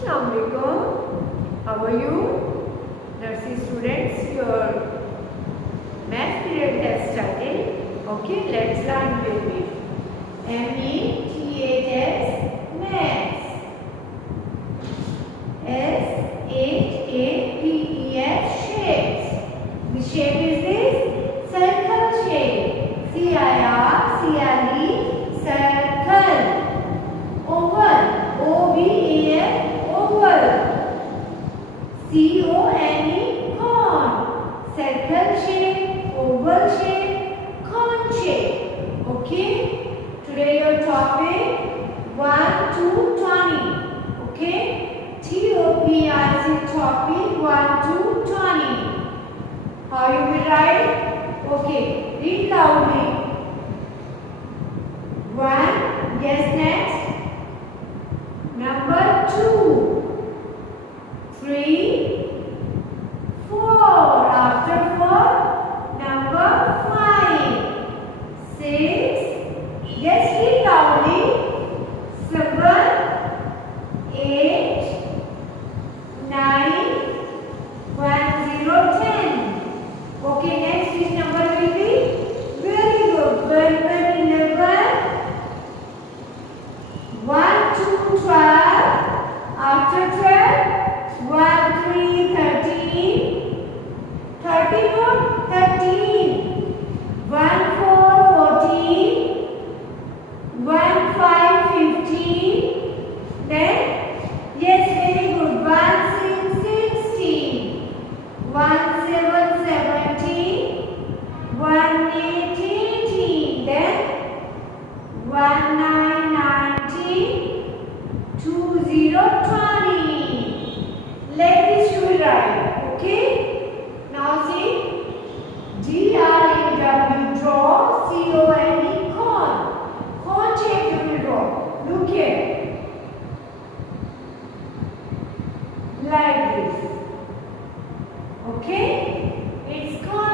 Assalamualaikum. How are you? Nursery students, your math period has started. Okay, let's learn with METHS maths. SHAPES shapes. Which shape is this? Circle shape. CIRCLE circle. Oval. OVAL oval. CONE cone. Circle shape, oval shape, cone shape. Okay. Today your topic 1 to 20. Okay. TOPIC topic 1 to 20. How you will write? Okay. Read loudly. 1. Guess next. Number 2, 3, 4. After 4, number 5, 6. Yes, read loudly. 7, 8, 9, 1, 0, 10. Okay, next which number will be? Very good. 11. 1 to 12. After 12, 1, 3, 13. 13 or 13. 1, 4, 14. 1, 5, 15. Then, yes, very good. 1, 6, 16. 1, 7, 17. 1, 8, 18. Then, 1, 9, 19. 2, 0, 20. Like this you will write. Okay. Now see. DRAW draw. CONE cone. Cone shape you will draw. Look here. Like this. Okay. It's cone